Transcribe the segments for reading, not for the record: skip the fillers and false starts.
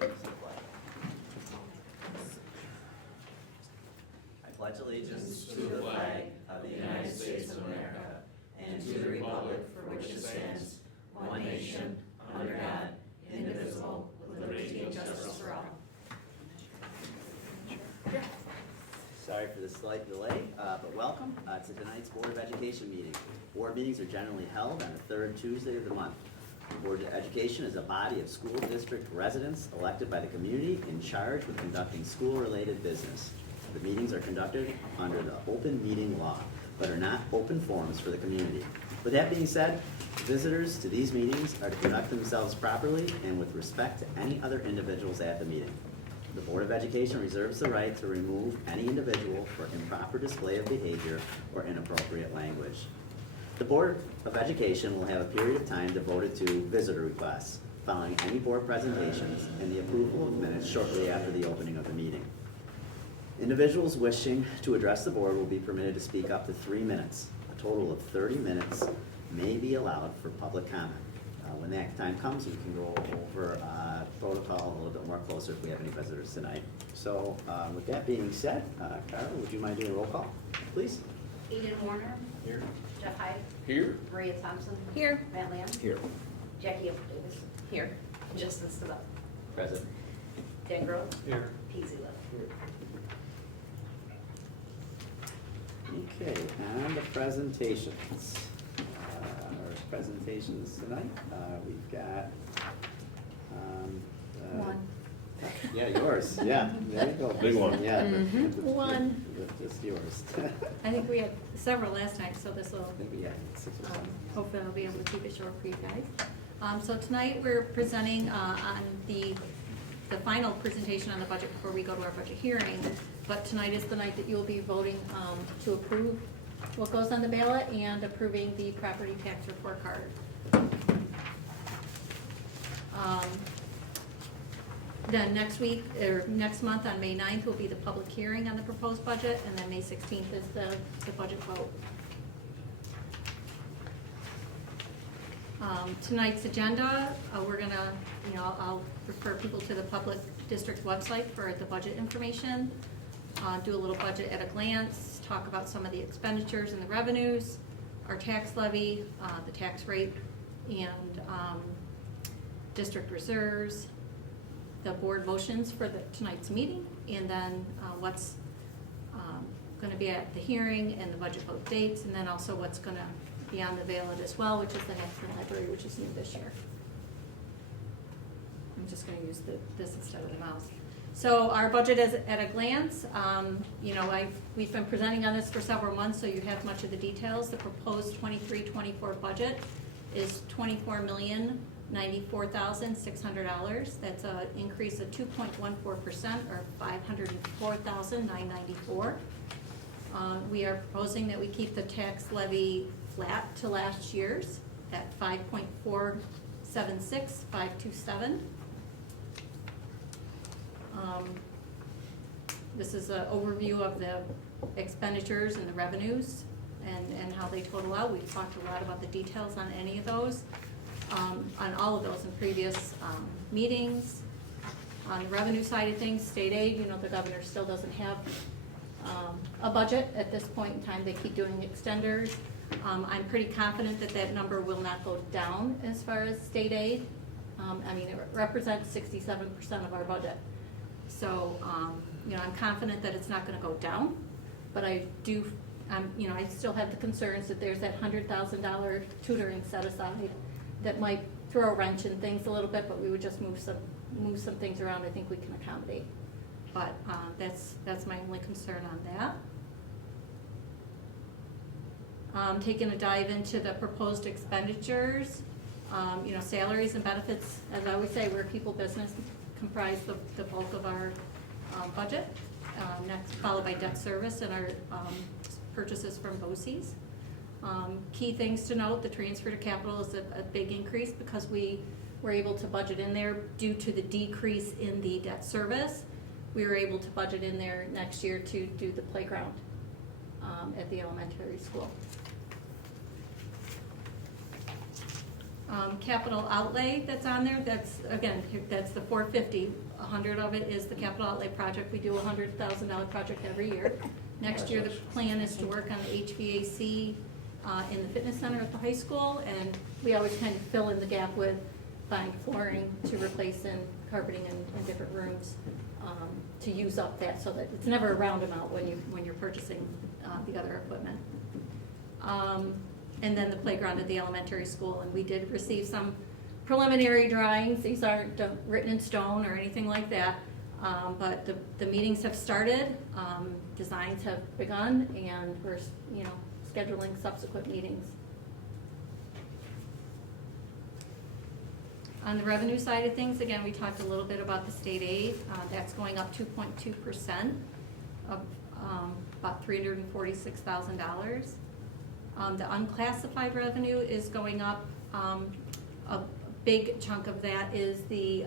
Raise the flag. I pledge allegiance to the flag of the United States of America and to the republic for which it stands, one nation, under God, indivisible, with liberty and justice for all. Sorry for the slight delay, but welcome to tonight's Board of Education meeting. Board meetings are generally held on the third Tuesday of the month. The Board of Education is a body of school district residents elected by the community in charge with conducting school-related business. The meetings are conducted under the open meeting law, but are not open forums for the community. With that being said, visitors to these meetings are to conduct themselves properly and with respect to any other individuals at the meeting. The Board of Education reserves the right to remove any individual for improper display of behavior or inappropriate language. The Board of Education will have a period of time devoted to visitor requests, following any board presentations and the approval of minutes shortly after the opening of the meeting. Individuals wishing to address the board will be permitted to speak up to 3 minutes. A total of 30 minutes may be allowed for public comment. When that time comes, we can go over protocol a little bit more closer if we have any visitors tonight. So with that being said, Carol, would you mind doing a roll call, please? Eden Warner. Here. Jeff Hyde. Here. Maria Thompson. Here. Matt Lamb. Here. Jackie Davis. Here. Justin Stoddard. Present. Dan Grove. Here. Peasy Love. Okay, and the presentations. Our presentations tonight, we've got One. Yeah, yours, yeah, there you go. Big one. Yeah. One. Just yours. I think we had several last night, so this will, I think we had 6 or 7. hopefully I'll be able to keep it short for you guys. So tonight we're presenting on the final presentation on the budget before we go to our budget hearing. But tonight is the night that you'll be voting to approve what goes on the ballot and approving the property tax report card. Then next week, or next month on May 9th will be the public hearing on the proposed budget, and then May 16th is the budget vote. Tonight's agenda, we're gonna, I'll refer people to the public district website for the budget information, do a little budget at a glance, talk about some of the expenditures and the revenues, our tax levy, the tax rate, and district reserves, the board motions for tonight's meeting, and then what's going to be at the hearing and the budget vote dates, and then also what's going to be on the ballot as well, which is the National Library, which is new this year. I'm just going to use this instead of the mouse. So our budget is at a glance. We've been presenting on this for several months, so you have much of the details. The proposed 23-24 budget is $24,094,600. That's an increase of 2.14%, or $504,994. We are proposing that we keep the tax levy flat to last year's at 5.476527. This is an overview of the expenditures and the revenues and how they total out. We've talked a lot about the details on any of those, on all of those in previous meetings. On the revenue side of things, state aid, the governor still doesn't have a budget at this point in time. They keep doing extenders. I'm pretty confident that that number will not go down as far as state aid. It represents 67% of our budget. So, I'm confident that it's not gonna go down, but I still have the concerns that there's that $100,000 tutoring set aside that might throw a wrench in things a little bit, but we would just move some things around. I think we can accommodate. But that's my only concern on that. Taking a dive into the proposed expenditures, salaries and benefits, as I always say, we're a people business, comprise the bulk of our budget. Next, followed by debt service and our purchases from BOCES. Key things to note: the transfer to capital is a big increase because we were able to budget in there due to the decrease in the debt service. We were able to budget in there next year to do the playground at the elementary school. Capital outlay that's on there, that's, again, that's the 450. 100 of it is the capital outlay project. We do a $100,000 project every year. Next year, the plan is to work on the HVAC in the fitness center at the high school, and we always kind of fill in the gap with buying flooring to replace and carpeting in different rooms to use up that, so that it's never a round amount when you're purchasing the other equipment. And then the playground at the elementary school, and we did receive some preliminary drawings. These aren't written in stone or anything like that, but the meetings have started, designs have begun, and we're, scheduling subsequent meetings. On the revenue side of things, again, we talked a little bit about the state aid. That's going up 2.2% of about $346,000. The unclassified revenue is going up. A big chunk of that is the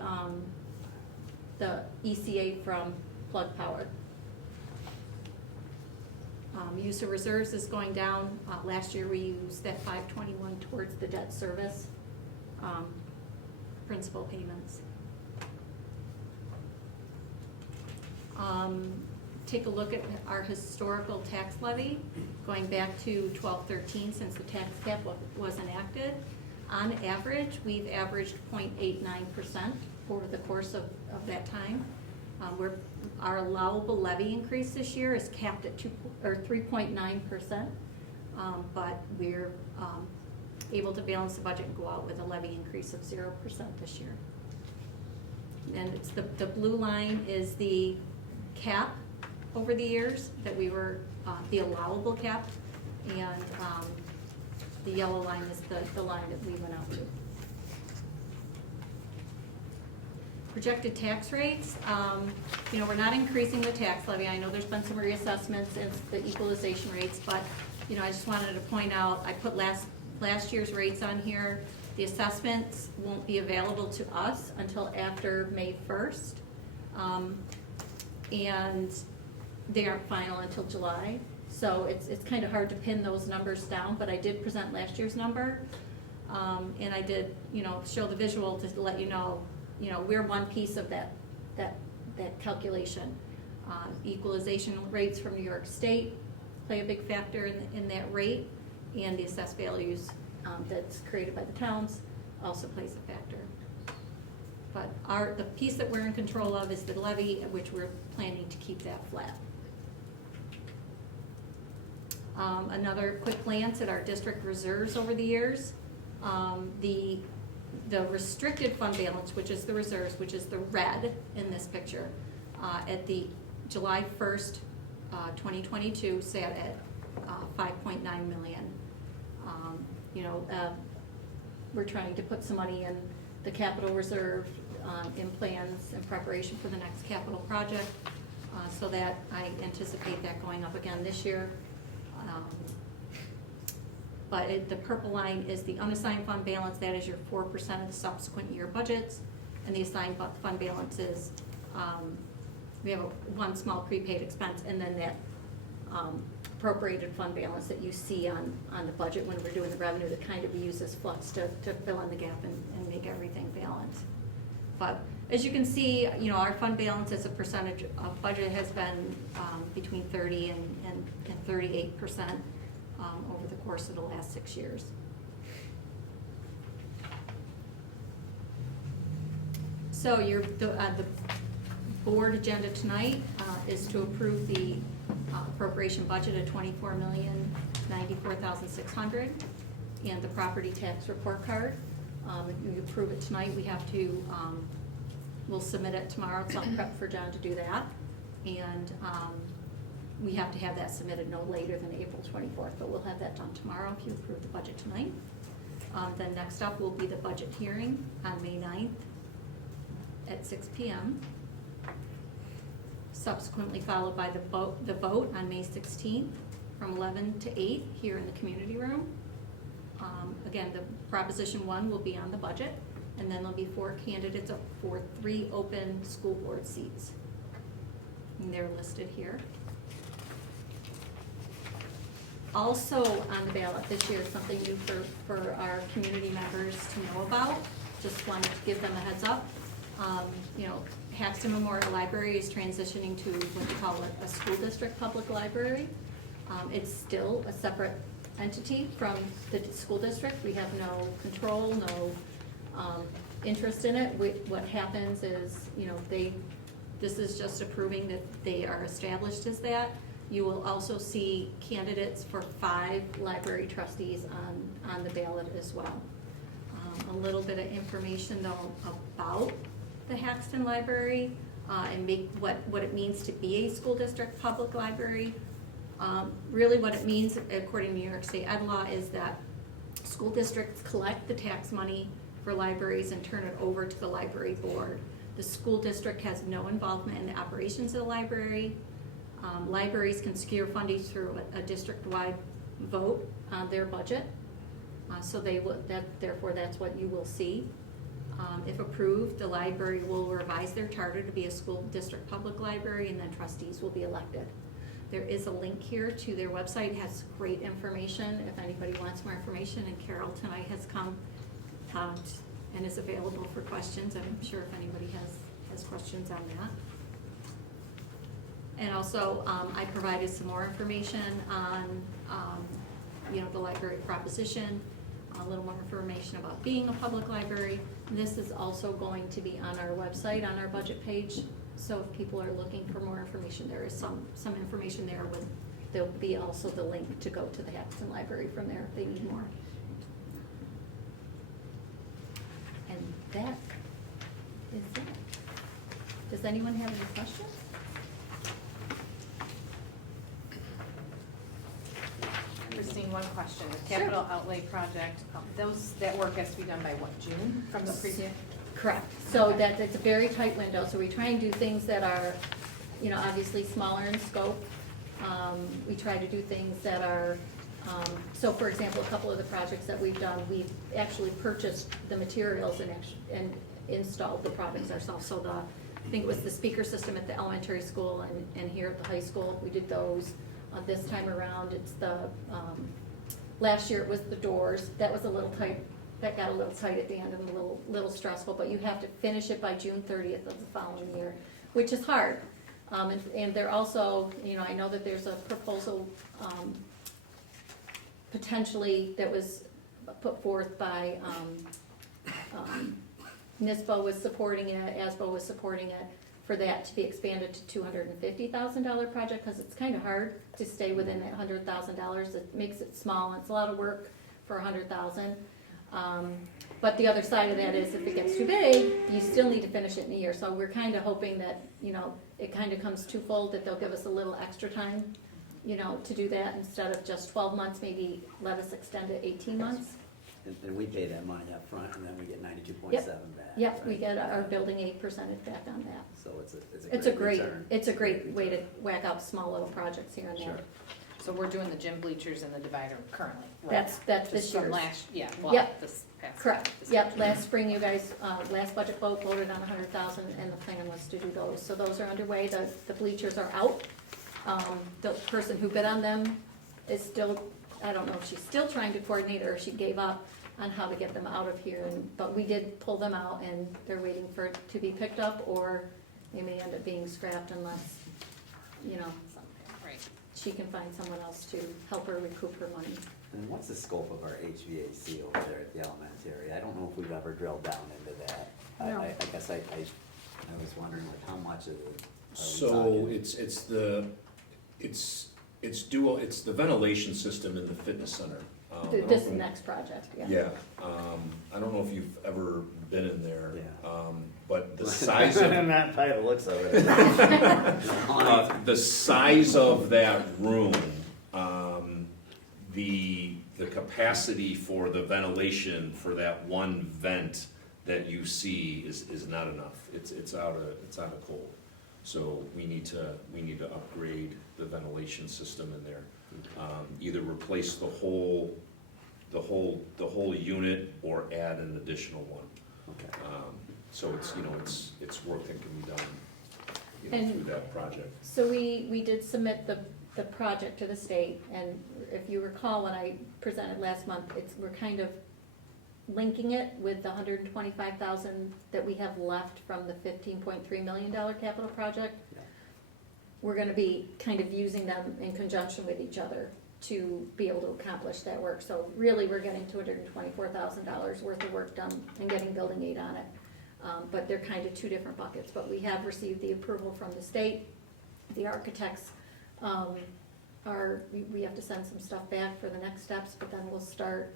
ECA from Plug Power. Use of reserves is going down. Last year we used that 521 towards the debt service principal payments. Take a look at our historical tax levy going back to 12/13, since the tax cap was enacted. On average, we've averaged 0.89% over the course of that time. Our allowable levy increase this year is capped at 3.9%, but we're able to balance the budget and go out with a levy increase of 0% this year. And it's the blue line is the cap over the years that we were, the allowable cap, and the yellow line is the line that we went out to. Projected tax rates, we're not increasing the tax levy. I know there's been some reassessments in the equalization rates, but, I just wanted to point out, I put last year's rates on here. The assessments won't be available to us until after May 1st. And they aren't final until July. So it's kind of hard to pin those numbers down, but I did present last year's number. And I did, show the visual to let you know, we're one piece of that calculation. Equalization rates from New York State play a big factor in that rate, and the assessed values that's created by the towns also plays a factor. But the piece that we're in control of is the levy, which we're planning to keep that flat. Another quick glance at our district reserves over the years. The restricted fund balance, which is the reserves, which is the red in this picture, at the July 1st, 2022, sat at $5.9 million. We're trying to put some money in the capital reserve in plans in preparation for the next capital project, so that I anticipate that going up again this year. But the purple line is the unassigned fund balance. That is your 4% of the subsequent year budgets. And the assigned fund balance is, we have one small prepaid expense, and then that appropriated fund balance that you see on the budget when we're doing the revenue, that kind of we use as flux to fill in the gap and make everything balanced. But as you can see, our fund balance as a percentage of budget has been between 30 and 38% over the course of the last 6 years. So the board agenda tonight is to approve the appropriation budget of $24,094,600 and the property tax report card. If you approve it tonight, we have to, we'll submit it tomorrow. It's on prep for John to do that. And we have to have that submitted no later than April 24th, but we'll have that done tomorrow if you approve the budget tonight. Then next up will be the budget hearing on May 9th at 6 p.m. Subsequently followed by the vote on May 16th from 11 to 8 here in the community room. Again, the Proposition 1 will be on the budget, and then there'll be 4 candidates for 3 open school board seats. And they're listed here. Also on the ballot this year, something new for our community members to know about, just wanted to give them a heads up. You know, Haxton Memorial Library is transitioning to what they call a school district public library. It's still a separate entity from the school district. We have no control, no interest in it. What happens is, you know, this is just approving that they are established as that. You will also see candidates for 5 library trustees on the ballot as well. A little bit of information though about the Haxton Library and what it means to be a school district public library. Really what it means, according to New York State Ed law, is that school districts collect the tax money for libraries and turn it over to the library board. The school district has no involvement in the operations of the library. Libraries can secure funding through a district-wide vote on their budget. So therefore that's what you will see. If approved, the library will revise their charter to be a school district public library, and then trustees will be elected. There is a link here to their website. It has great information if anybody wants more information, and Carol tonight has come and is available for questions. I'm sure if anybody has questions on that. And also, I provided some more information on, you know, the library proposition, a little more information about being a public library. This is also going to be on our website, on our budget page. So if people are looking for more information, there is some information there. There'll be also the link to go to the Haxton Library from there if they need more. And that is it. Does anyone have any questions? Christine, one question. The capital outlay project, that work has to be done by what, June from the previous? Correct. So it's a very tight window. So we try and do things that are, you know, obviously smaller in scope. We try to do things that are, so for example, a couple of the projects that we've done, we've actually purchased the materials and installed the products ourselves. So I think it was the speaker system at the elementary school and here at the high school, we did those. This time around, it's the, last year it was the doors. That was a little tight, that got a little tight at the end and a little stressful, but you have to finish it by June 30th of the following year, which is hard. And they're also, you know, I know that there's a proposal potentially that was put forth by, NISBA was supporting it, ASBO was supporting it, for that to be expanded to $250,000 project, because it's kind of hard to stay within that $100,000. It makes it small, and it's a lot of work for $100,000. But the other side of that is if it gets too big, you still need to finish it in a year. So we're kind of hoping that, you know, it kind of comes twofold, that they'll give us a little extra time, you know, to do that instead of just 12 months, maybe let us extend it 18 months. And we pay that money up front, and then we get 92.7 Yep. back. Yep, right? we get our building aid percentage back on that. So it's a great return. It's a great way to whack out small little projects here and there. Sure. So we're doing the gym bleachers and the divider currently, right? That's Just this from year's. last, yeah, well, Yep. this past. Correct, this yep, past last spring you guys, last budget vote voted on 100,000 and the plan was to do those. So those are underway, the bleachers are out. The person who bid on them is still, I don't know if she's still trying to coordinate or if she gave up on how to get them out of here. But we did pull them out and they're waiting for it to be picked up, or they may end up being scrapped unless, you know, Right. she can find someone else to help her recoup her money. And what's the scope of our HVAC over there at the elementary? I don't know if we've ever drilled down into that. No. I guess I was wondering like how much of it are we So talking? it's dual, it's the ventilation system in the fitness center. This next project, yeah. Yeah, I don't know if you've ever been in there. Yeah. But the size of, Not by the looks of it. the size of that room, the capacity for the ventilation for that one vent that you see is not enough. It's out of cold. So we need to upgrade the ventilation system in there. Either replace the whole unit or add an additional one. Okay. So it's, you know, it's work that can be done, you know, And- through that project. So we did submit the the project to the state, and if you recall when I presented last month, we're kind of linking it with the $125,000 that we have left from the $15.3 million capital project. Yeah. We're gonna be kind of using them in conjunction with each other to be able to accomplish that work. So really, we're getting $224,000 worth of work done and getting building aid on it. But they're kind of two different buckets, but we have received the approval from the state. The architects we have to send some stuff back for the next steps, but then we'll start,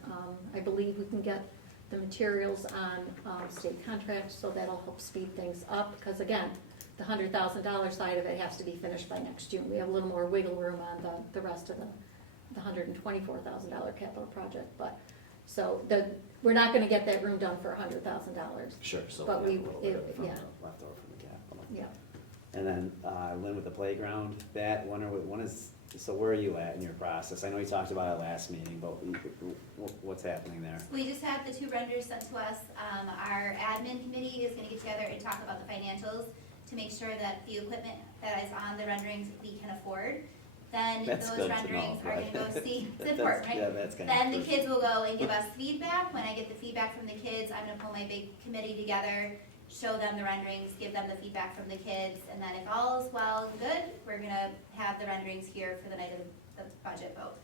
I believe we can get the materials on state contracts, so that'll help speed things up, because again, the $100,000 side of it has to be finished by next June. We have a little more wiggle room on the rest of the $124,000 capital project, but, so we're not gonna get that room done for $100,000. Sure, so But we we- have a little bit it- from yeah. the leftover from the capital. Yeah. And then, Lynn, with the playground, so where are you at in your process? I know you talked about it last meeting, but what's happening there? We just had the 2 renders sent to us. Our admin committee is gonna get together and talk about the financials to make sure that the equipment that is on the renderings we can afford. Then That's those good to renderings know, are right? gonna go see, it's That's- important, right? yeah, that's kind of Then the crucial. kids will go and give us feedback. When I get the feedback from the kids, I'm gonna pull my big committee together, show them the renderings, give them the feedback from the kids, and then if all is well and good, we're gonna have the renderings here for the night of the budget vote.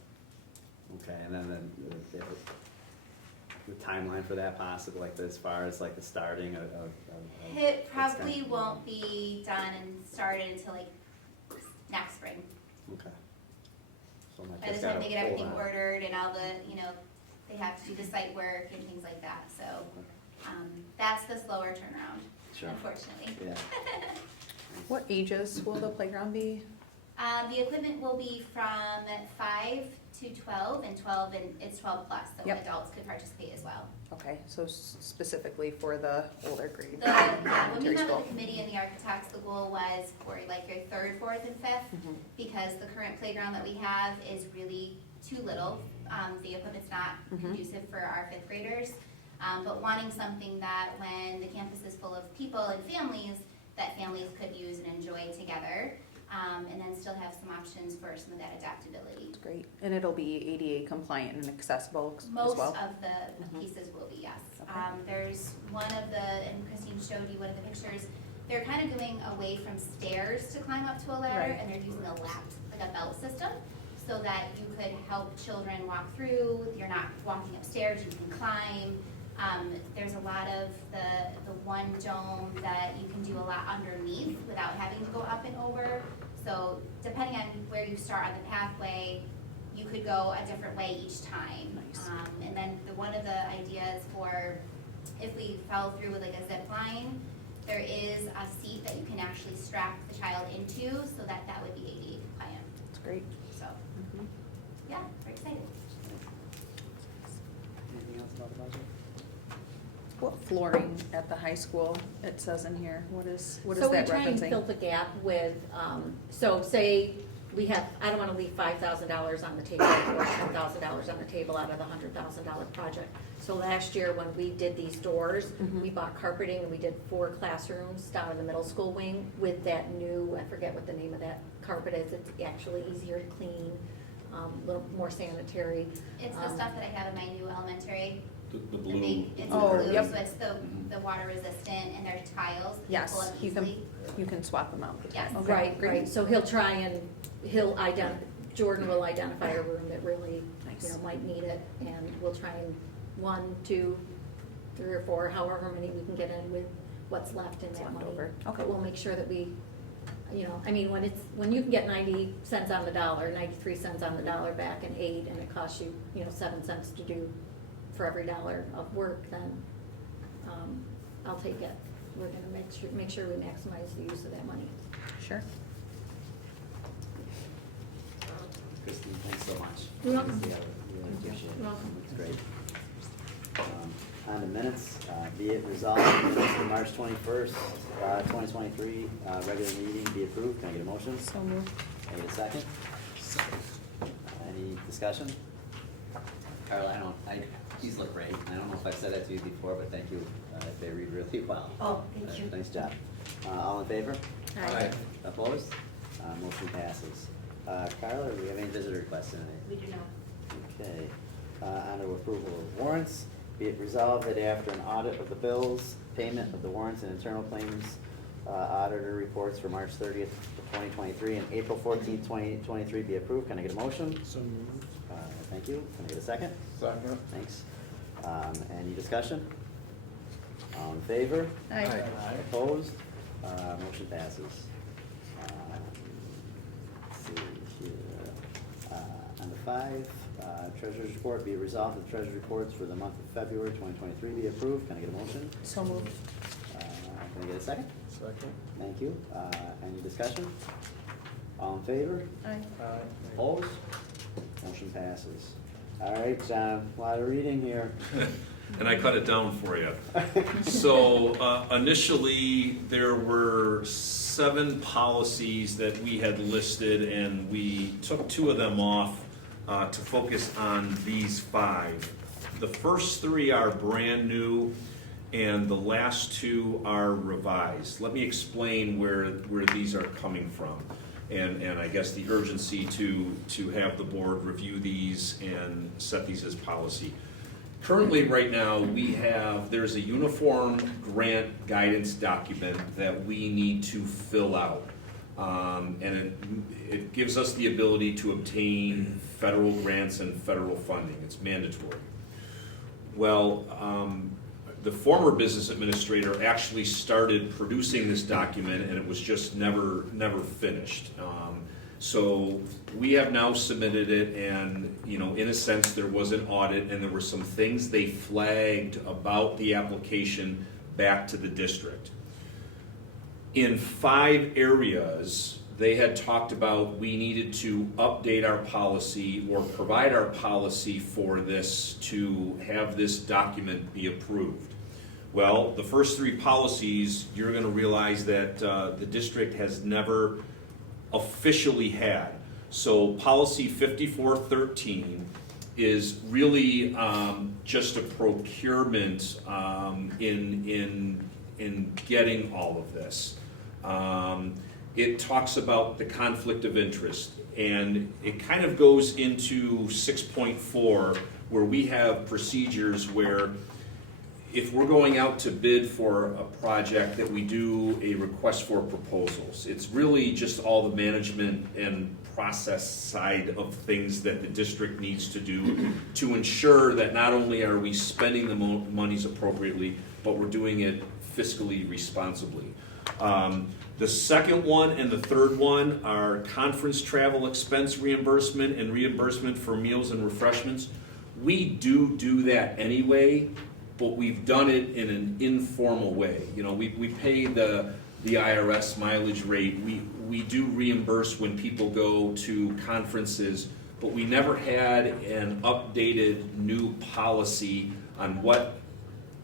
Okay, and then the timeline for that possible, like as far as like the starting of It probably extension? won't be done and started until like next spring. Okay. So my By kids the time gotta they get hold everything on. ordered and all the, they have to do the site work and things like that, so, that's the slower turnaround, Sure. unfortunately. Yeah. What ages will the playground be? The equipment will be from 5 to 12, and 12, and it's 12 plus, so Yep. adults could participate as well. Okay, so specifically for the older grade. When we elementary met school. with the committee and the architects, the goal was for like your 3rd, 4th, and 5th, Mhm. because the current playground that we have is really too little. The equipment's not Mhm. conducive for our 5th graders. But wanting something that when the campus is full of people and families, that families could use and enjoy together. And then still have some options for some of that adaptability. That's great. And it'll be ADA compliant and accessible as Most well? of the Mhm. pieces will be, yes. Okay. There's one of the, and Christine showed you one of the pictures, they're kind of going away from stairs to climb up to a ladder, Right. and they're using a lap, like a belt system, so that you could help children walk through, you're not walking upstairs, you can climb. There's a lot of the one dome that you can do a lot underneath without having to go up and over. So depending on where you start on the pathway, you could go a different way each time. Nice. And then one of the ideas for if we follow through with like a zip line, there is a seat that you can actually strap the child into, so that would be ADA compliant. That's great. So, Mhm. yeah, we're excited. Anything else about the budget? What flooring at the high school, it says in here, what is that So we try and fill referencing? the gap with, so say we have, I don't wanna leave $5,000 on the table or $10,000 on the table out of the $100,000 project. So last year, when we did these doors, Mhm. we bought carpeting and we did 4 classrooms down in the middle school wing with that new, I forget what the name of that carpet is, it's actually easier to clean, a little more sanitary. It's the stuff that I have in my new elementary. The The blue. big, it's Oh, blue, yep. so it's the water resistant, and they're tiles that you Yes, pull up you can, easily. you can swap them out. Yes. Okay, Right, great. right, so he'll try and, Jordan will identify a room that really, Nice. might need it, and we'll try and 1, 2, 3 or 4, however many we can get in with what's left in What's that left money. over. Okay. But we'll make sure that we, when you can get 90 cents on the dollar, 93 cents on the dollar back in aid, and it costs you, 7 cents to do for every dollar of work, then, I'll take it. We're gonna make sure we maximize the use of that money. Sure. Christine, thanks so much. You're welcome. Yeah, we really appreciate it. You're welcome. It's great. On the minutes, be it resolved, minutes for March 21st, 2023, regular meeting be approved. Can I get a motion? So moved. Can I get a second? Any discussion? Carla, these look great. I don't know if I've said that to you before, but thank you. They read really well. Oh, thank you. Nice job. All in favor? Aye. Opposed? Motion passes. Carla, do we have any visitor requests tonight? We do not. Okay, on to approval of warrants. Be it resolved that after an audit of the bills, payment of the warrants and internal claims, auditor reports for March 30th, 2023 and April 14th, 2023 be approved. Can I get a motion? So moved. Thank you. Can I get a second? Second. Thanks. Any discussion? All in favor? Aye. Opposed? Motion passes. Let's see here. On the 5, treasurer's report, be it resolved that the treasurer's reports for the month of February 2023 be approved. Can I get a motion? So moved. Can I get a second? Second. Thank you. Any discussion? All in favor? Aye. Opposed? Motion passes. All right, John, a lot of reading here. And I cut it down for you. So initially, there were 7 policies that we had listed, and we took 2 of them off to focus on these 5. The first 3 are brand new, and the last 2 are revised. Let me explain where these are coming from, and I guess the urgency to have the board review these and set these as policy. Currently, right now, there's a uniform grant guidance document that we need to fill out. And it gives us the ability to obtain federal grants and federal funding. It's mandatory. Well, the former business administrator actually started producing this document, and it was just never finished. So we have now submitted it, and in a sense, there was an audit, and there were some things they flagged about the application back to the district. In 5 areas, they had talked about we needed to update our policy or provide our policy for this to have this document be approved. Well, the first 3 policies, you're going to realize that the district has never officially had. So policy 5413 is really just a procurement in getting all of this. It talks about the conflict of interest, and it kind of goes into 6.4 where we have procedures where if we're going out to bid for a project that we do a request for proposals. It's really just all the management and process side of things that the district needs to do to ensure that not only are we spending the monies appropriately, but we're doing it fiscally responsibly. The second one and the third one are conference travel expense reimbursement and reimbursement for meals and refreshments. We do that anyway, but we've done it in an informal way. We pay the IRS mileage rate. We do reimburse when people go to conferences, but we never had an updated new policy on what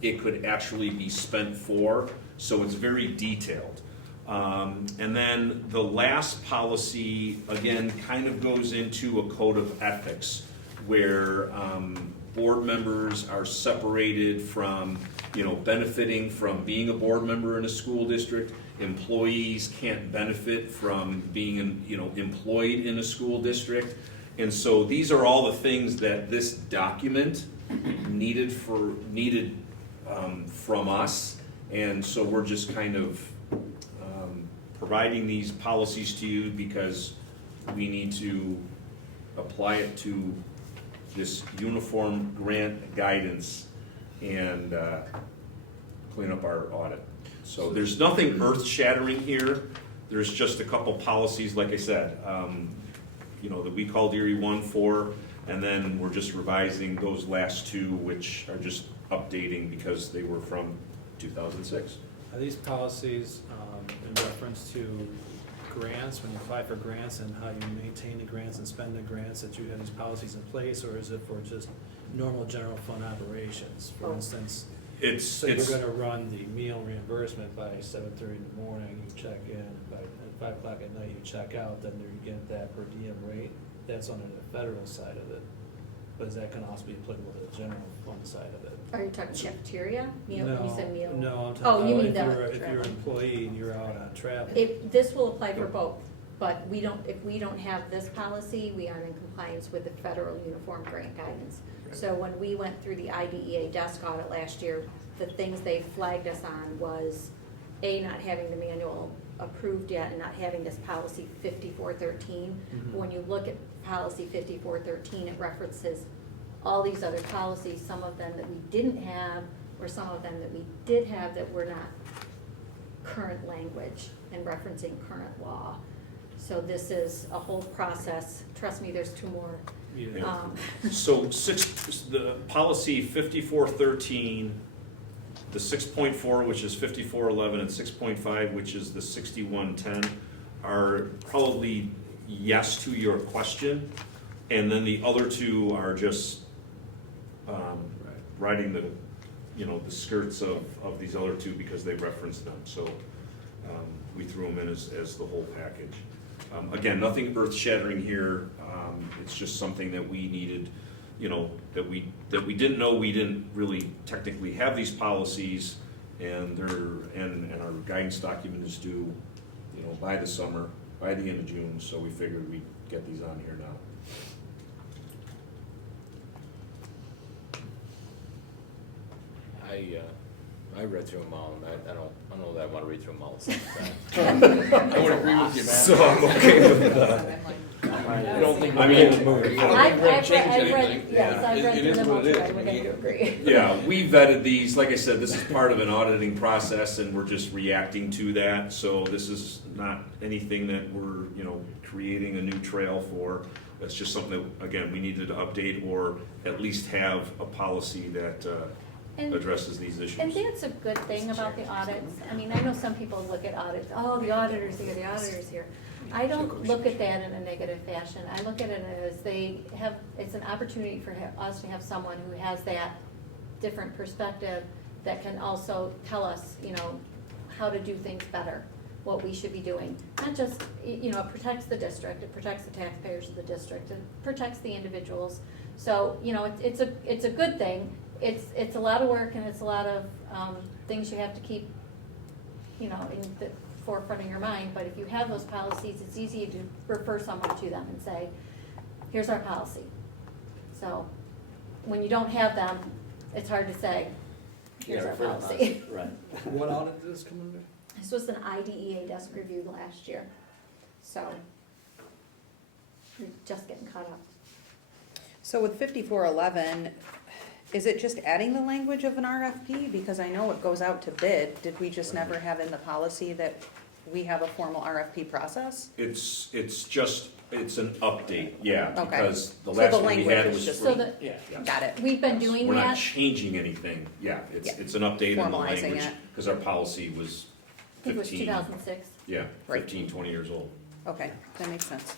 it could actually be spent for, so it's very detailed. And then the last policy, again, kind of goes into a code of ethics where board members are separated from, benefiting from being a board member in a school district. Employees can't benefit from being, employed in a school district. And so these are all the things that this document needed from us. And so we're just kind of providing these policies to you because we need to apply it to this uniform grant guidance and clean up our audit. So there's nothing earth-shattering here. There's just a couple policies, like I said, that we called Erie 1-4, and then we're just revising those last 2, which are just updating because they were from 2006. Are these policies in reference to grants, when you apply for grants and how you maintain the grants and spend the grants, that you have these policies in place, or is it for just normal general fund operations? For instance, so you're gonna run the meal reimbursement by 7:30 in the morning, you check in, by 5 o'clock at night you check out, then you get that per diem rate. That's under the federal side of it, but is that gonna also be applicable to the general fund side of it? Are you talking cafeteria? Meal, you said meal? No, I'm Oh, talking you about mean if you're an travel. employee and you're out on travel. This will apply for both. But if we don't have this policy, we aren't in compliance with the federal uniform grant guidance. So when we went through the IDEA desk audit last year, the things they flagged us on was, A, not having the manual approved yet and not having this policy 5413. But when you look at policy 5413, it references all these other policies, some of them that we didn't have, or some of them that we did have that were not current language and referencing current law. So this is a whole process. Trust me, there's two more. Yeah. So the policy 5413, the 6.4, which is 5411, and 6.5, which is the 6110, are probably yes to your question. And then the other two are just riding the, the skirts of these other two because they reference them. So we threw them in as the whole package. Again, nothing earth-shattering here. It's just something that we needed, that we didn't know we didn't really technically have these policies, and our guidance document is due, by the summer, by the end of June. So we figured we'd get these on here now. I read through them all, and I don't know that I want to read through them all at the same time. I would agree with you, Matt. So I'm okay with that. I don't think I we're mean, gonna move it. I've read, change I've read, anything. yes, I've read It through is them what all it too, is. I would have to agree. Yeah, we vetted these, like I said, this is part of an auditing process, and we're just reacting to that. So this is not anything that we're, creating a new trail for. It's just something that, again, we needed to update or at least have a policy that And- addresses these issues. And that's a good thing about the audits. I mean, I know some people look at audits, oh, the auditor's here, the auditor's here. I don't look at that in a negative fashion. I look at it as it's an opportunity for us to have someone who has that different perspective that can also tell us, how to do things better, what we should be doing. Not just, it protects the district, it protects the taxpayers of the district, it protects the individuals. So, it's a good thing. It's a lot of work and it's a lot of things you have to keep, in the forefront of your mind. But if you have those policies, it's easy to refer someone to them and say, here's our policy. So when you don't have them, it's hard to say, here's our policy. Right. What audit did this come under? This was an IDEA desk review last year, so we're just getting caught up. So with 5411, is it just adding the language of an RFP? Because I know it goes out to bid. Did we just never have in the policy that we have a formal RFP process? It's an update, yeah, Okay. because the So last the one we language had is was. just- So the, Yeah. Got it. we've been doing We're not that, changing anything, yeah, Yeah. it's an update in the Formalizing language, it. because our policy was I think it was 15, 2006. yeah, Right. 15, 20 years old. Okay, that makes sense.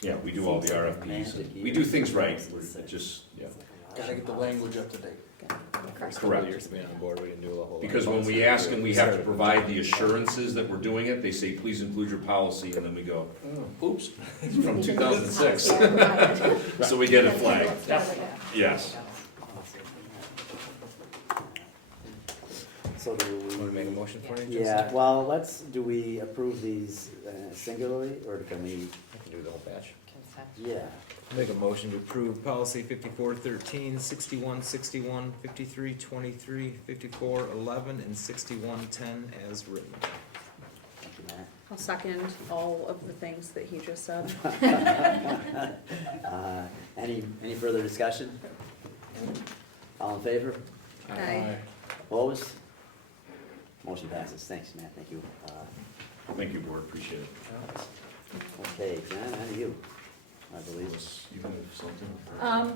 Yeah, we do all the RFPs, and we do things right, we're just, yeah. Gotta get the language up to date. First Correct. couple years to be on board, we didn't do a whole lot. Because when we ask and we have to provide the assurances that we're doing it, they say, please include your policy, and then we go, Oh, oops. it's from 2006. Yeah. So we get it flagged, Yep. yes. So do Want to make a we, motion for it? yeah, well, do we approve these singularly, or can we, I can do the whole batch. yeah, Make a motion to approve policy 5413, 6161, 5323, 5411, and 6110 as written. thank you, Matt. I'll second all of the things that he just said. Any further discussion? All in favor? Aye. Opposed? Motion passes. Thanks, Matt. Thank you. Thank you, board, appreciate it. Okay, John, on to you, I believe. You have something?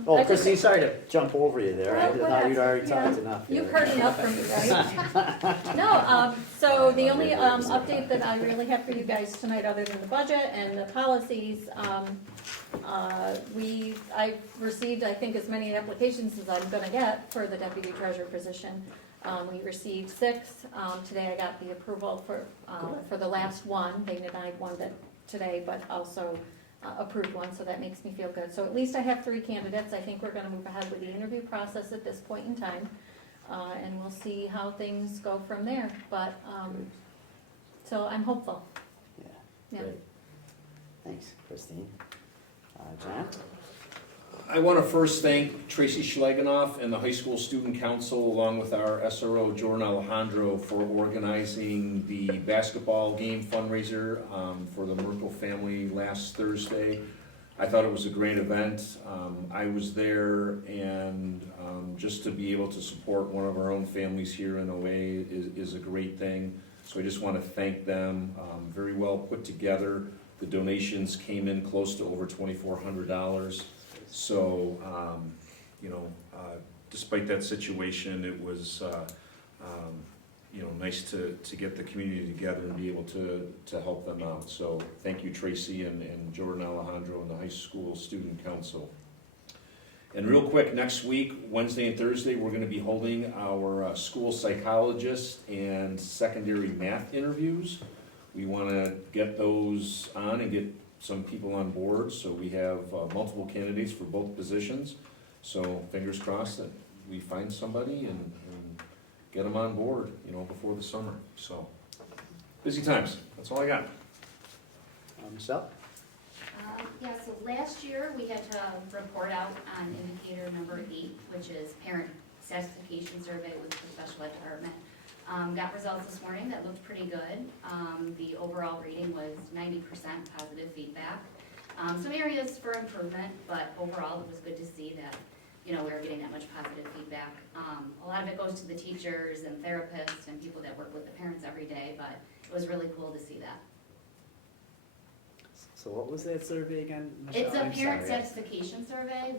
Oh, I just- Christine, sorry to jump over you there. I Well, thought you'd already yeah. talked enough. You've here. heard enough from me, right? No, so the only update that I really have for you guys tonight, other than the budget and the policies, I've received, I think, as many applications as I'm gonna get for the deputy treasurer position. We received 6. Today I got the approval for the last one. They denied one today, but also approved one, so that makes me feel good. So at least I have 3 candidates. I think we're gonna move ahead with the interview process at this point in time. And we'll see how things go from there, but, so I'm hopeful. Yeah, Yeah. great. Thanks, Christine. John? I want to first thank Tracy Schlegenoff and the High School Student Council, along with our SRO, Jordan Alejandro, for organizing the basketball game fundraiser for the Merkel family last Thursday. I thought it was a great event. I was there, and just to be able to support one of our own families here in OA is a great thing. So I just want to thank them. Very well put together. The donations came in close to over $2,400. So, despite that situation, it was, nice to get the community together and be able to help them out. So thank you, Tracy and Jordan Alejandro and the High School Student Council. And real quick, next week, Wednesday and Thursday, we're going to be holding our school psychologist and secondary math interviews. We want to get those on and get some people on board, so we have multiple candidates for both positions. So fingers crossed that we find somebody and get them on board, before the summer. So busy times. That's all I got. Michelle? Yeah, so last year we had to report out on indicator number 8, which is parent satisfaction survey with the special ed department. Got results this morning that looked pretty good. The overall rating was 90% positive feedback. Some areas for improvement, but overall it was good to see that, we were getting that much positive feedback. A lot of it goes to the teachers and therapists and people that work with the parents every day, but it was really cool to see that. So what was that survey again, Michelle? It's a I'm parent sorry. satisfaction survey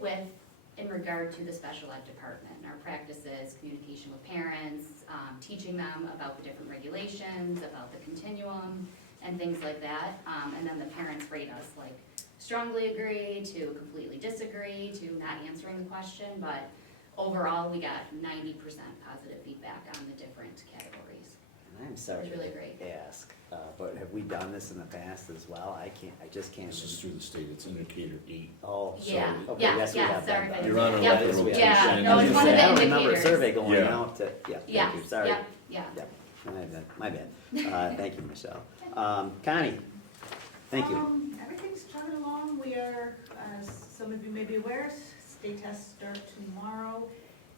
in regard to the special ed department, our practices, communication with parents, teaching them about the different regulations, about the continuum, and things like that. And then the parents rate us, like strongly agree to completely disagree to not answering the question, but overall we got 90% positive feedback on the different categories. I'm sorry It was really great. to ask, but have we done this in the past as well? I just can't. This is through the state. It's indicator 8. Oh, so, Yeah, okay, yeah, yes, we yeah, have sorry, done but that. You're on a Yep. level Yeah, rotation. no, it's one of the I don't remember a indicators. survey going Yeah. out to, Yes, thank you, sorry. yep, yeah. My bad. Thank you, Michelle. Connie, thank you. Everything's chugging along. We are, as some of you may be aware, state tests start tomorrow.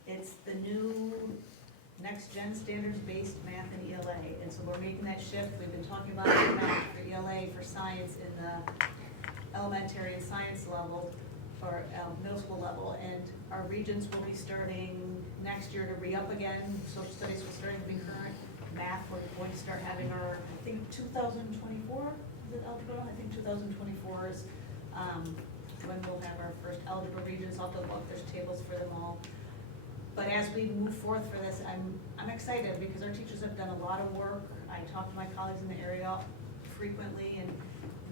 It's the new next-gen standards-based math and ELA, and so we're making that shift. We've been talking about math for ELA, for science in the elementary and science level, or middle school level, and our regions will be starting next year to re-up again. Social studies will start to be current. Math, we're going to start having our, I think, 2024, is it algebra? I think 2024 is when we'll have our first algebra regions. I'll have to look, there's tables for them all. But as we move forth for this, I'm excited because our teachers have done a lot of work. I talk to my colleagues in the area frequently, and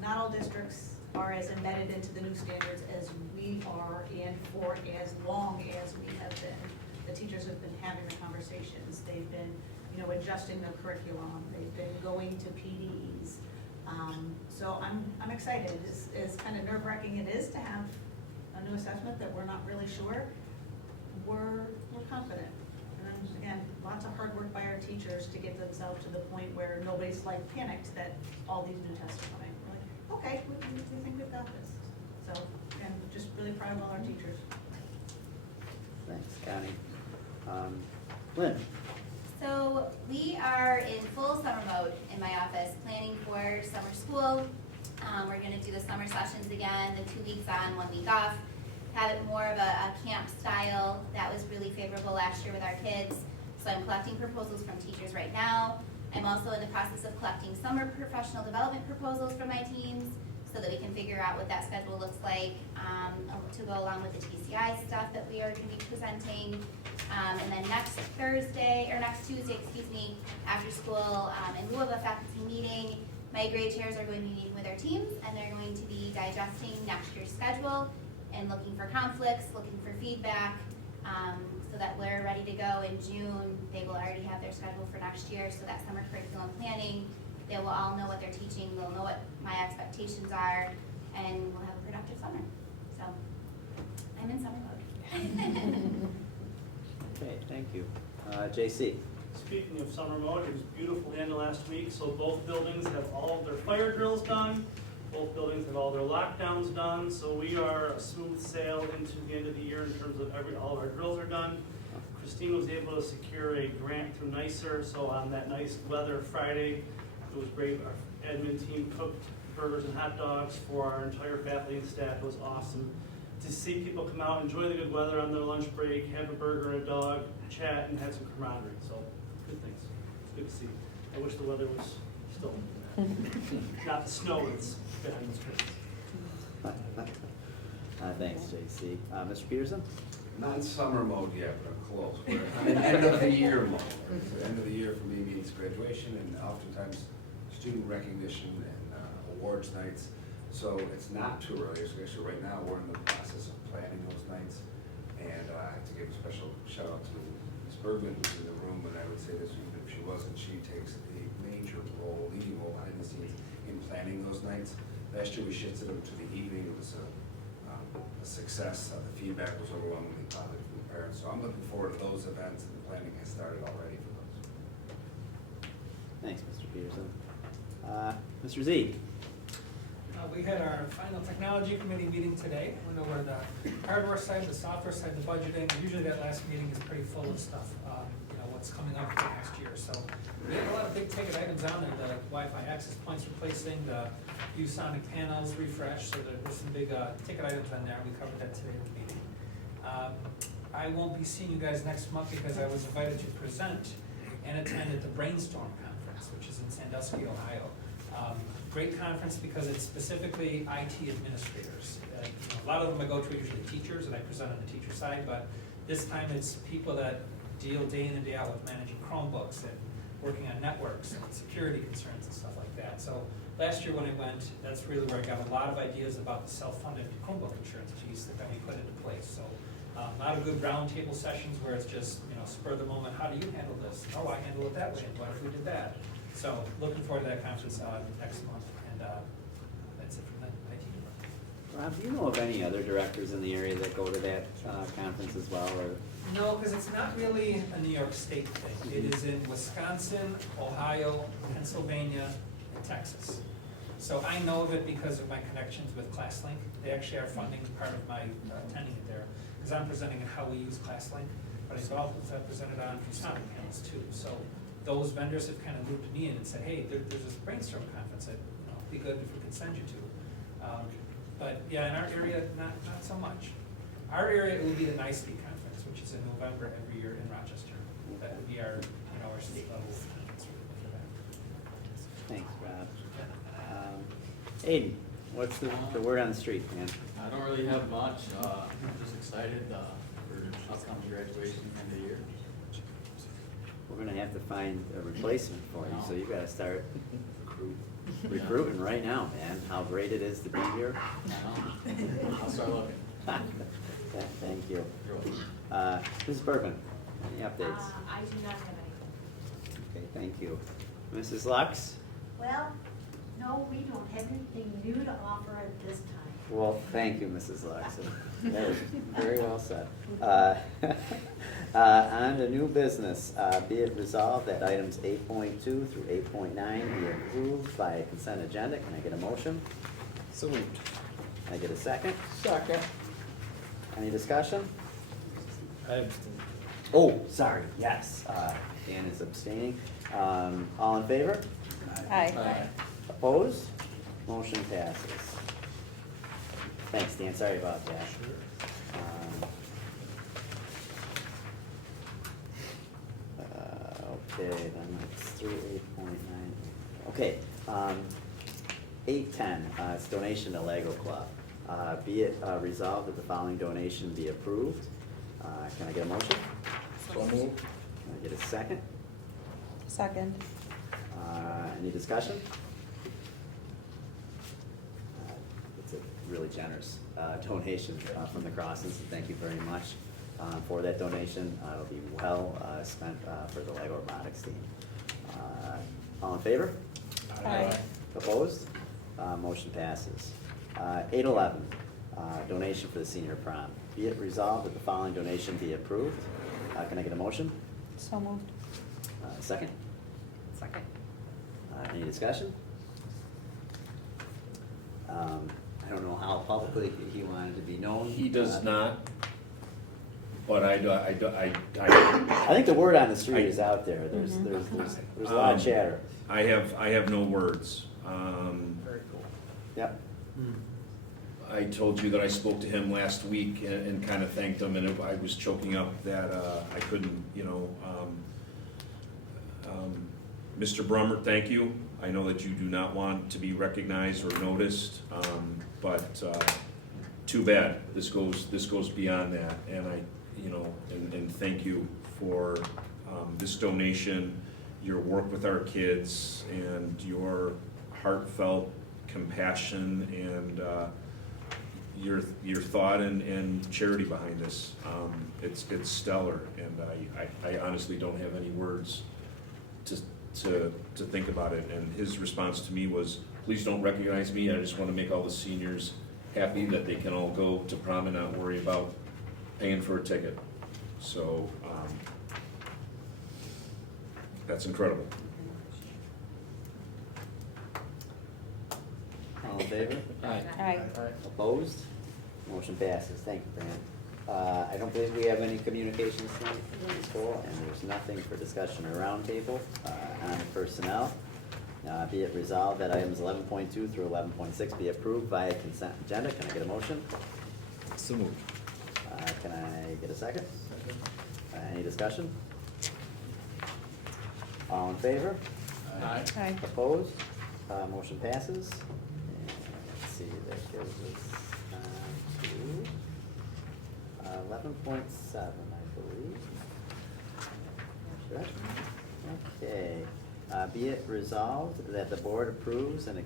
not all districts are as embedded into the new standards as we are, and for as long as we have been. The teachers have been having the conversations. They've been, adjusting their curriculum. They've been going to PDEs. So I'm excited. As kind of nerve-wracking it is to have a new assessment that we're not really sure, we're confident. And then, again, lots of hard work by our teachers to get themselves to the point where nobody's like panicked that all these new tests are coming. We're like, okay, we think we've got this. So, again, just really proud of all our teachers. Thanks, Connie. Lynn? So we are in full summer mode in my office, planning for summer school. We're going to do the summer sessions again, the 2 weeks on, 1 week off. Have it more of a camp style. That was really favorable last year with our kids. So I'm collecting proposals from teachers right now. I'm also in the process of collecting summer professional development proposals from my teams so that we can figure out what that schedule looks like to go along with the TCI stuff that we are going to be presenting. And then next Tuesday, after school, in lieu of a faculty meeting, my grade chairs are going to be meeting with their teams, and they're going to be digesting next year's schedule and looking for conflicts, looking for feedback, so that we're ready to go in June. They will already have their schedule for next year, so that summer curriculum planning, they will all know what they're teaching, they'll know what my expectations are, and we'll have a productive summer. So I'm in summer mode. Okay, thank you. JC? Speaking of summer mode, it was beautiful the end of last week, so both buildings have all of their fire drills done. Both buildings have all their lockdowns done, so we are a smooth sail into the end of the year in terms of all of our drills are done. Christine was able to secure a grant through NICER, so on that nice weather Friday, it was great. Our admin team cooked burgers and hot dogs for our entire faculty and staff. It was awesome to see people come out, enjoy the good weather on their lunch break, have a burger and a dog, chat, and have some camaraderie. So, good things. It's good to see. I wish the weather was still not the snow that's behind the screens. Thanks, JC. Mr. Peterson? Not in summer mode yet, but I'm close. We're in end of the year mode. The end of the year for me means graduation and oftentimes student recognition and awards nights. So it's not too early. Actually, right now, we're in the process of planning those nights. And I have to give a special shout out to Ms. Bergman, who's in the room, and I would say this even if she wasn't, she takes a major role, leading role behind the scenes in planning those nights. Last year, we shifted them to the evening. It was a success. The feedback was overwhelmingly positive from the parents. So I'm looking forward to those events, and the planning has started already for those. Thanks, Mr. Peterson. Mr. Z? We had our final technology committee meeting today. Went over the hardware side, the software side, the budgeting. Usually that last meeting is pretty full of stuff, what's coming up for next year. So we had a lot of big ticket items on there, the Wi-Fi access points replacing, the ViewSonic panels refresh, so there's some big ticket items on there. We covered that today in the meeting. I won't be seeing you guys next month because I was invited to present and attend at the Brainstorm Conference, which is in Sandusky, Ohio. Great conference because it's specifically IT administrators. A lot of them I go to are usually teachers, and I present on the teacher side, but this time it's people that deal day in and day out with managing Chromebooks and working on networks and security concerns and stuff like that. So last year when I went, that's really where I got a lot of ideas about the self-funded Chromebook insurance piece that we put into place. So a lot of good roundtable sessions where it's just, spur of the moment, how do you handle this? Oh, I handle it that way, what if we did that? So looking forward to that conference next month, and that's it from the IT department. Rob, do you know of any other directors in the area that go to that conference as well, or? No, because it's not really a New York State thing. It is in Wisconsin, Ohio, Pennsylvania, and Texas. So I know of it because of my connections with ClassLink. They actually are funding part of my attending it there, because I'm presenting on how we use ClassLink, but I also presented on ViewSonic panels too. So those vendors have kind of looped me in and said, hey, there's this Brainstorm conference that be good if we could send you to. But yeah, in our area, not so much. Our area, it would be the NICE conference, which is in November every year in Rochester. That would be our, our state level conference for that. Thanks, Rob. Aiden, what's the word on the street, man? I don't really have much. I'm just excited for upcoming graduation end of the year. We're gonna have to find a replacement for you, so you gotta start recruiting right now, man. How great it is to be here. I'll start looking. Thank you. You're welcome. Mrs. Bergman, any updates? I do not have anything. Okay, thank you. Mrs. Lux? Well, no, we don't have anything new to offer at this time. Well, thank you, Mrs. Lux. That was very well said. On to new business, be it resolved that items 8.2 through 8.9 be approved by consent agenda. Can I get a motion? So moved. Can I get a second? Second. Any discussion? I abstain. Oh, sorry, yes, Dan is abstaining. All in favor? Aye. Opposed? Motion passes. Thanks, Dan, sorry about that. Okay, then it's through 8.9. Okay, 8.10, it's donation to Lego Club. Be it resolved that the following donation be approved. Can I get a motion? So moved. Can I get a second? Second. Any discussion? It's a really generous donation from the Crossings, and thank you very much for that donation. It'll be well spent for the Lego Robotics team. All in favor? Aye. Opposed? Motion passes. 8.11, donation for the senior prom. Be it resolved that the following donation be approved. Can I get a motion? So moved. Second? Second. Any discussion? I don't know how publicly he wanted to be known. He does not, but I I think the word on the street is out there. There's a lot of chatter. I have no words. Very cool. Yep. I told you that I spoke to him last week and kind of thanked him, and I was choking up that I couldn't, Mr. Brummer, thank you. I know that you do not want to be recognized or noticed, but too bad. This goes beyond that, and and thank you for this donation, your work with our kids, and your heartfelt compassion and your thought and charity behind this. It's stellar, and I honestly don't have any words to think about it. And his response to me was, please don't recognize me. I just want to make all the seniors happy that they can all go to prom and not worry about paying for a ticket. So that's incredible. All in favor? Aye. Opposed? Motion passes. Thank you, Fran. I don't believe we have any communications tonight in this call, and there's nothing for discussion or roundtable on personnel. Be it resolved that items 11.2 through 11.6 be approved via consent agenda. Can I get a motion? So moved. Can I get a second? Any discussion? All in favor? Aye. Aye. Opposed? Motion passes. And let's see, that gives us to 11.7, I believe. Sure. Okay. Be it resolved that the board approves and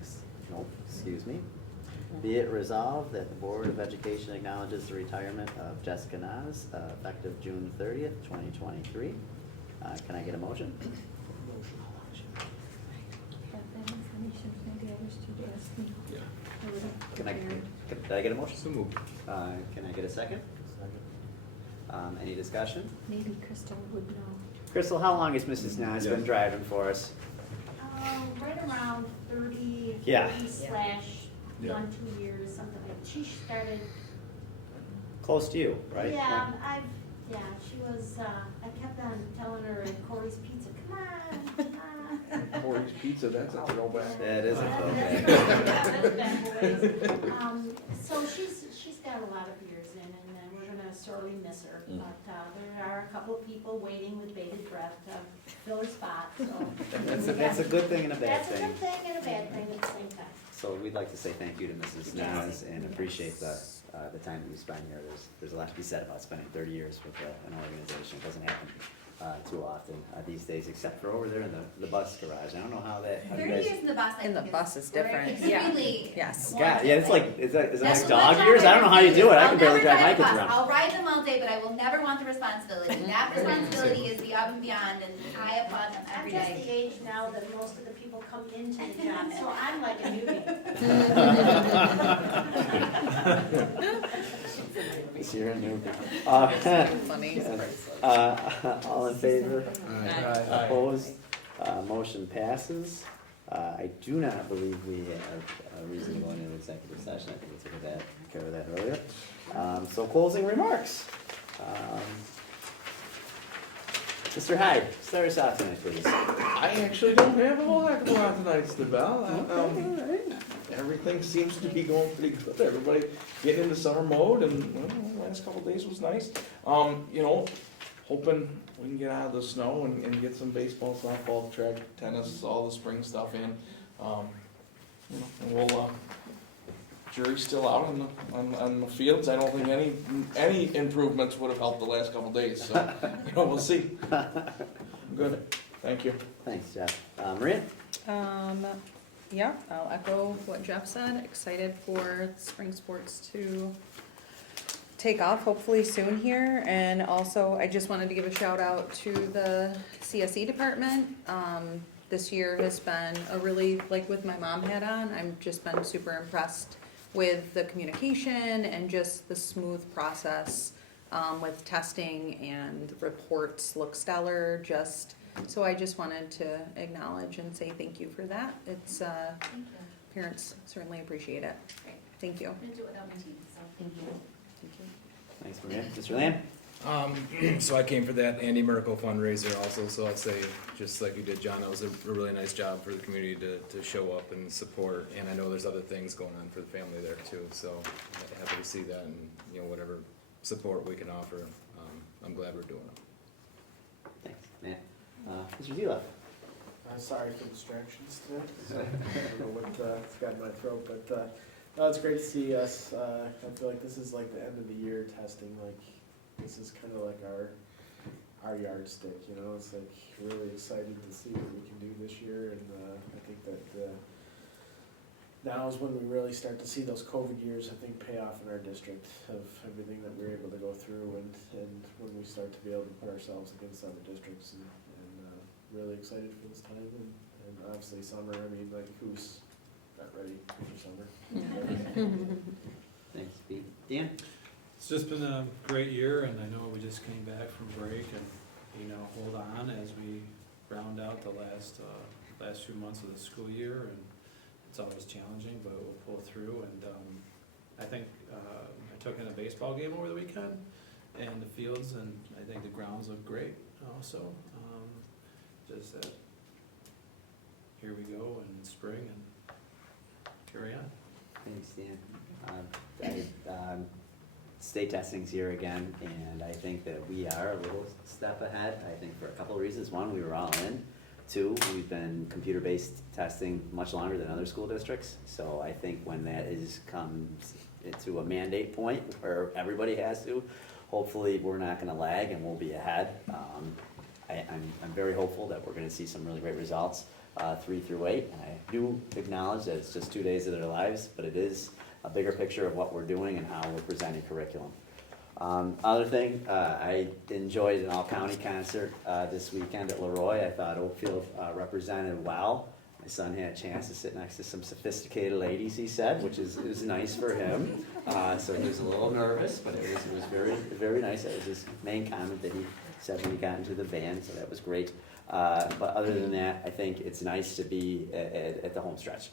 Be it resolved that the Board of Education acknowledges the retirement of Jessica Nas, effective June 30th, 2023. Can I get a motion? Did I get a motion? So moved. Can I get a second? Any discussion? Maybe Crystal would know. Crystal, how long has Mrs. Nas been driving for us? Right around 30, Yeah. 30 slash 1, 2 years, something like, she started. Close to you, right? Yeah, she was, I kept on telling her at Corey's Pizza, come on. Corey's Pizza, that's a throwback. That is a throwback. That's back ways. So she's got a lot of years in, and we're gonna sorely miss her. But there are a couple of people waiting with bated breath to fill her spot, so. That's a good thing and a bad That's a thing. good thing and a bad thing at the same time. So we'd like to say thank you to Mrs. Nas and appreciate the time that you spent here. There's a lot to be said about spending 30 years with an organization. It doesn't happen too often these days, except for over there in the bus garage. I don't know how you 30 guys. years in the bus, I In the think bus is different. Extremely. Yes. God, yeah, it's like, is that That's like what dog my years? job I don't know how you do it. I I'll can barely never drive my a kids bus. around. I'll ride them all day, but I will never want the responsibility. That responsibility is the up and beyond, and I applaud them I'm every just the day. age now that most of the people come into the job, so I'm like a newbie. You're a newbie. Funny. All in favor? Aye. Opposed? Motion passes. I do not believe we have a reason to go into executive session. I think we took care of that earlier. So closing remarks. Mr. Hyde, start us off tonight, please. I actually don't have a whole heck of a lot tonight, Stabell. Everything seems to be going pretty good. Everybody getting into summer mode, and the last couple of days was nice. Hoping we can get out of the snow and get some baseball, softball, track, tennis, all the spring stuff in. And we'll jury's still out on the fields. I don't think any improvements would have helped the last couple of days. So we'll see. Good. Thank you. Thanks, Jeff. Maria? Yeah, I'll echo what Jeff said. Excited for spring sports to take off hopefully soon here. And also, I just wanted to give a shout out to the CSE department. This year has been a really, like with my mom hat on, I've just been super impressed with the communication and just the smooth process with testing, and reports look stellar. So I just wanted to acknowledge and say thank you for that. It's Parents certainly appreciate it. Great. Thank you. I'm gonna do it without my teeth, so thank you. Thanks, Maria. Mr. Lamb? So I came for that Andy Merkel fundraiser also, so I'll say, just like you did, John, that was a really nice job for the community to show up and support, and I know there's other things going on for the family there too, so happy to see that, and, you know, whatever support we can offer, I'm glad we're doing it. Thanks, Matt. Mr. Zila? Sorry for distractions today. So, I don't know what's got in my throat, but no, it's great to see us. I feel like this is like the end of the year testing. Like this is kind of like our yardstick. You know, it's like really excited to see what we can do this year, and I think that now is when we really start to see those COVID years, I think, pay off in our district of everything that we're able to go through, and when we start to be able to put ourselves against other districts, and really excited for this time, and obviously summer. I mean, like, who's not ready for summer? Thanks, Pete. Dan? It's just been a great year, and I know we just came back from break, and, you know, hold on as we round out the last few months of the school year, and it's always challenging, but we'll pull through, and I think I took in a baseball game over the weekend, and the fields, and I think the grounds look great also. Just that, here we go in spring, and carry on. Thanks, Dan. State testing's here again, and I think that we are a little step ahead, I think for a couple of reasons. One, we were all in. Two, we've been computer-based testing much longer than other school districts, so I think when that comes to a mandate point where everybody has to, hopefully we're not gonna lag and we'll be ahead. I'm very hopeful that we're gonna see some really great results, 3 through 8, and I do acknowledge that it's just 2 days of their lives, but it is a bigger picture of what we're doing and how we're presenting curriculum. Other thing, I enjoyed an all-county concert this weekend at Leroy. I thought Oakfield represented well. My son had a chance to sit next to some sophisticated ladies, he said, which is nice for him. So he was a little nervous, but it was very, very nice. That was his main comment that he said when he got into the band, so that was great. But other than that, I think it's nice to be at the home stretch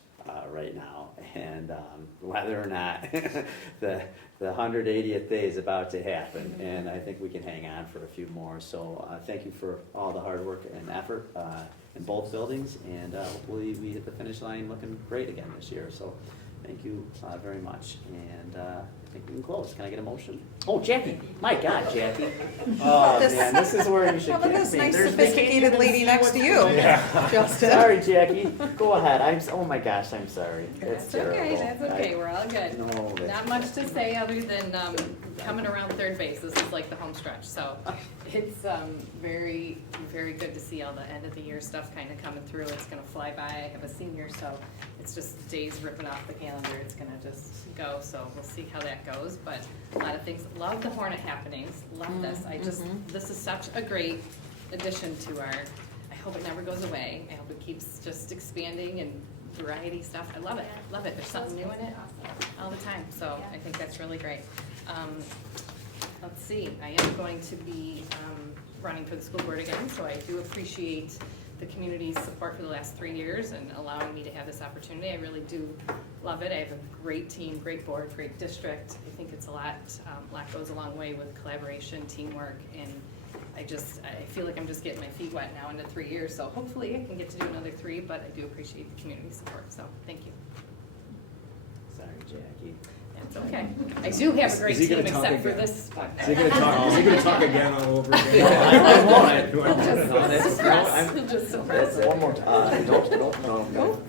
right now. And whether or not the 180th day is about to happen, and I think we can hang on for a few more. So thank you for all the hard work and effort in both buildings, and hopefully we hit the finish line looking great again this year. So thank you very much, and I think we can close. Can I get a motion? Oh, Jackie! My God, Jackie! Oh man, this is where you should Look at get this me. nice They sophisticated can't even lady see next what's to you. going on. Yeah. Justin. Sorry, Jackie. Go ahead. Oh my gosh, I'm sorry. It's That's okay, terrible. that's okay, we're all good. No, that's Not much to say other than coming around third base, this is like the home stretch, so it's very, very good to see all the end of the year stuff kind of coming through. It's gonna fly by. I have a senior, so it's just days ripping off the calendar. It's gonna just go, so we'll see how that goes, but a lot of things. Love the Hornet happenings, love this. This is such a great addition to our, I hope it never goes away. I hope it keeps just expanding and variety stuff. I love it, love it. There's something new in it all the time, so I think that's really great. Let's see, I am going to be running for the school board again, so I do appreciate the community's support for the last 3 years and allowing me to have this opportunity. I really do love it. I have a great team, great board, great district. I think it's a lot goes a long way with collaboration, teamwork, and I feel like I'm just getting my feet wet now into 3 years, so hopefully I can get to do another 3, but I do appreciate the community support, so thank you. Sorry, Jackie. That's okay. I do have a great team except for this spot. Is he gonna talk again all over again? I won't. He'll just suppress it. One more time. No.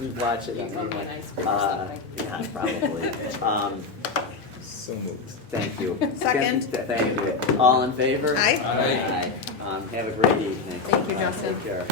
You watch it. You can get ice cream or something. Yeah, probably. So moved. Thank you. Second. Thank you. All in favor? Aye. Aye. Have a great evening. Thank you, Justin. Take care.